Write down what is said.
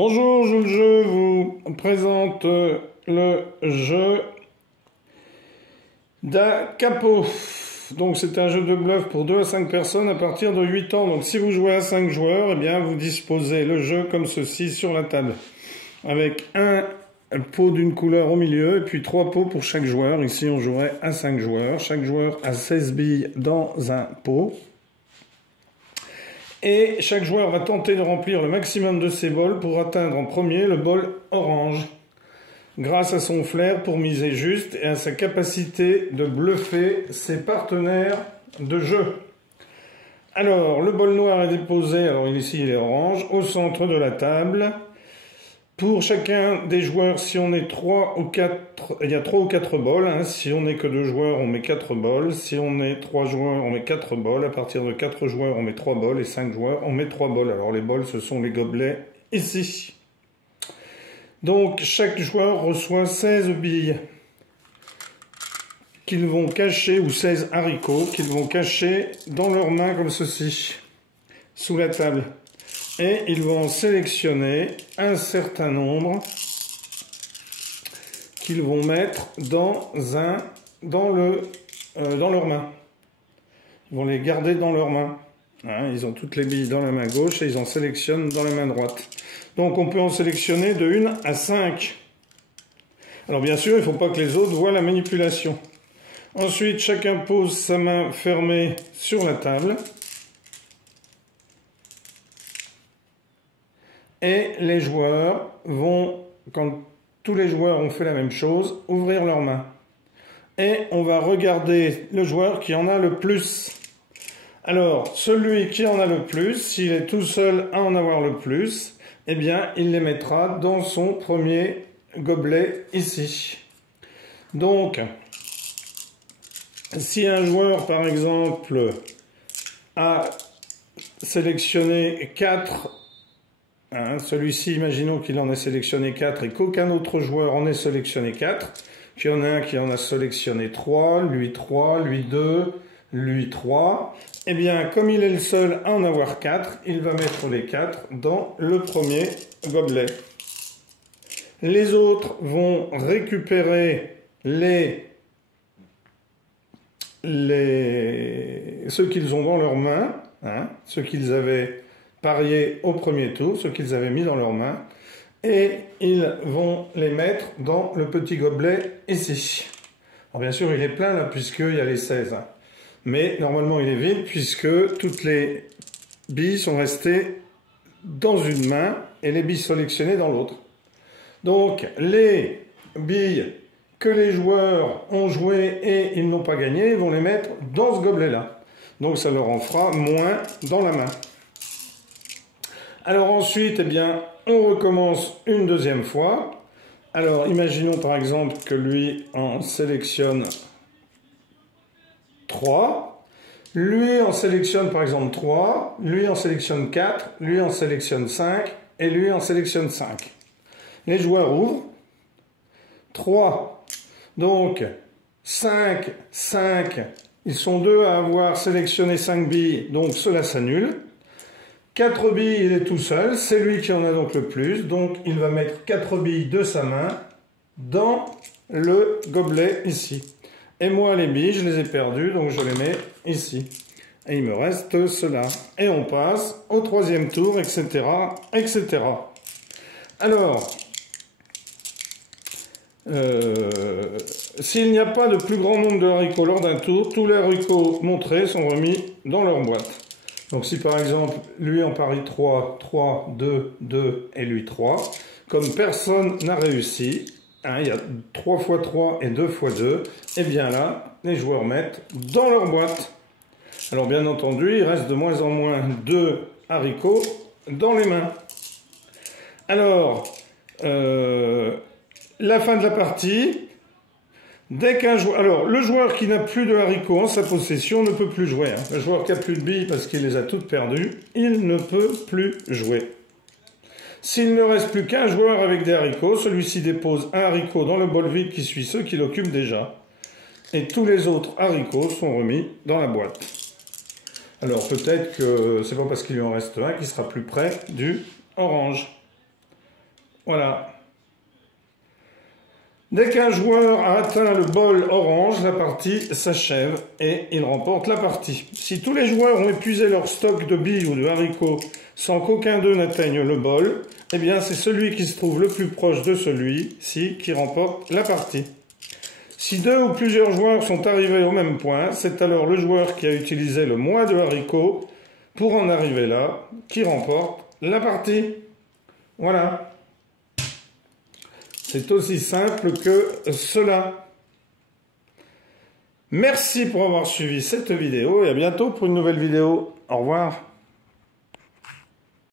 Bonjour, je vous présente le jeu Da Capo. Donc c'est un jeu de bluff pour 2 à 5 personnes à partir de 8 ans. Donc si vous jouez à 5 joueurs, eh bien vous disposez le jeu comme ceci sur la table. Avec un pot d'une couleur au milieu et puis 3 pots pour chaque joueur. Ici on jouerait à 5 joueurs. Chaque joueur a 16 billes dans un pot. Et chaque joueur va tenter de remplir le maximum de ses bols pour atteindre en premier le bol orange. Grâce à son flair pour miser juste et à sa capacité de bluffer ses partenaires de jeu. Alors, le bol noir est déposé, alors ici il est orange, au centre de la table. Pour chacun des joueurs, si on est 3 ou 4, il y a 3 ou 4 bols. Hein. Si on n'est que 2 joueurs, on met 4 bols. Si on est 3 joueurs, on met 4 bols. À partir de 4 joueurs, on met 3 bols. Et 5 joueurs, on met 3 bols. Alors les bols, ce sont les gobelets ici. Donc chaque joueur reçoit 16 billes qu'ils vont cacher, ou 16 haricots qu'ils vont cacher dans leurs mains comme ceci, sous la table. Et ils vont sélectionner un certain nombre qu'ils vont mettre dans leurs mains. Ils vont les garder dans leurs mains. Hein, ils ont toutes les billes dans la main gauche et ils en sélectionnent dans la main droite. Donc on peut en sélectionner de 1 à 5. Alors bien sûr, il ne faut pas que les autres voient la manipulation. Ensuite, chacun pose sa main fermée sur la table. Et les joueurs vont, quand tous les joueurs ont fait la même chose, ouvrir leurs mains. Et on va regarder le joueur qui en a le plus. Alors, celui qui en a le plus, s'il est tout seul à en avoir le plus, eh bien, il les mettra dans son premier gobelet ici. Donc, si un joueur, par exemple, a sélectionné 4, hein, celui-ci, imaginons qu'il en ait sélectionné 4 et qu'aucun autre joueur en ait sélectionné 4, qu'il y en a un qui en a sélectionné 3, lui 2, lui 3, eh bien, comme il est le seul à en avoir 4, il va mettre les 4 dans le premier gobelet. Les autres vont récupérer ceux qu'ils ont dans leurs mains, hein, ceux qu'ils avaient parié au premier tour, ceux qu'ils avaient mis dans leurs mains, et ils vont les mettre dans le petit gobelet ici. Alors bien sûr, il est plein là, puisqu'il y a les 16. Hein. Mais normalement, il est vide, puisque toutes les billes sont restées dans une main et les billes sélectionnées dans l'autre. Donc, les billes que les joueurs ont jouées et ils n'ont pas gagné, ils vont les mettre dans ce gobelet-là. Donc, ça leur en fera moins dans la main. Alors ensuite, eh bien, on recommence une deuxième fois. Alors, imaginons par exemple que lui en sélectionne 3. Lui en sélectionne par exemple 3. Lui en sélectionne 4. Lui en sélectionne 5. Et lui en sélectionne 5. Les joueurs ouvrent. 3. Donc, 5, 5. Ils sont 2 à avoir sélectionné 5 billes. Donc, cela s'annule. 4 billes, il est tout seul, c'est lui qui en a donc le plus, donc il va mettre 4 billes de sa main dans le gobelet ici. Et moi, les billes, je les ai perdues, donc je les mets ici. Et il me reste cela. Et on passe au troisième tour, etc., etc. Alors, s'il n'y a pas de plus grand nombre de haricots lors d'un tour, tous les haricots montrés sont remis dans leur boîte. Donc si par exemple, lui en parie 3, 3, 2, 2 et lui 3, comme personne n'a réussi, hein, il y a 3 fois 3 et 2 fois 2, et bien là, les joueurs mettent dans leur boîte. Alors bien entendu, il reste de moins en moins de haricots dans les mains. Alors, la fin de la partie... Dès qu'un joueur... Alors, le joueur qui n'a plus de haricots en sa possession ne peut plus jouer. Hein. Le joueur qui n'a plus de billes parce qu'il les a toutes perdues, il ne peut plus jouer. S'il ne reste plus qu'un joueur avec des haricots, celui-ci dépose un haricot dans le bol vide qui suit ceux qui l'occupent déjà. Et tous les autres haricots sont remis dans la boîte. Alors, peut-être que c'est pas parce qu'il lui en reste un qu'il sera plus près du orange. Voilà. Dès qu'un joueur a atteint le bol orange, la partie s'achève et il remporte la partie. Si tous les joueurs ont épuisé leur stock de billes ou de haricots sans qu'aucun d'eux n'atteigne le bol, eh bien c'est celui qui se trouve le plus proche de celui-ci qui remporte la partie. Si deux ou plusieurs joueurs sont arrivés au même point, c'est alors le joueur qui a utilisé le moins de haricots pour en arriver là qui remporte la partie. Voilà. C'est aussi simple que cela. Merci pour avoir suivi cette vidéo et à bientôt pour une nouvelle vidéo. Au revoir.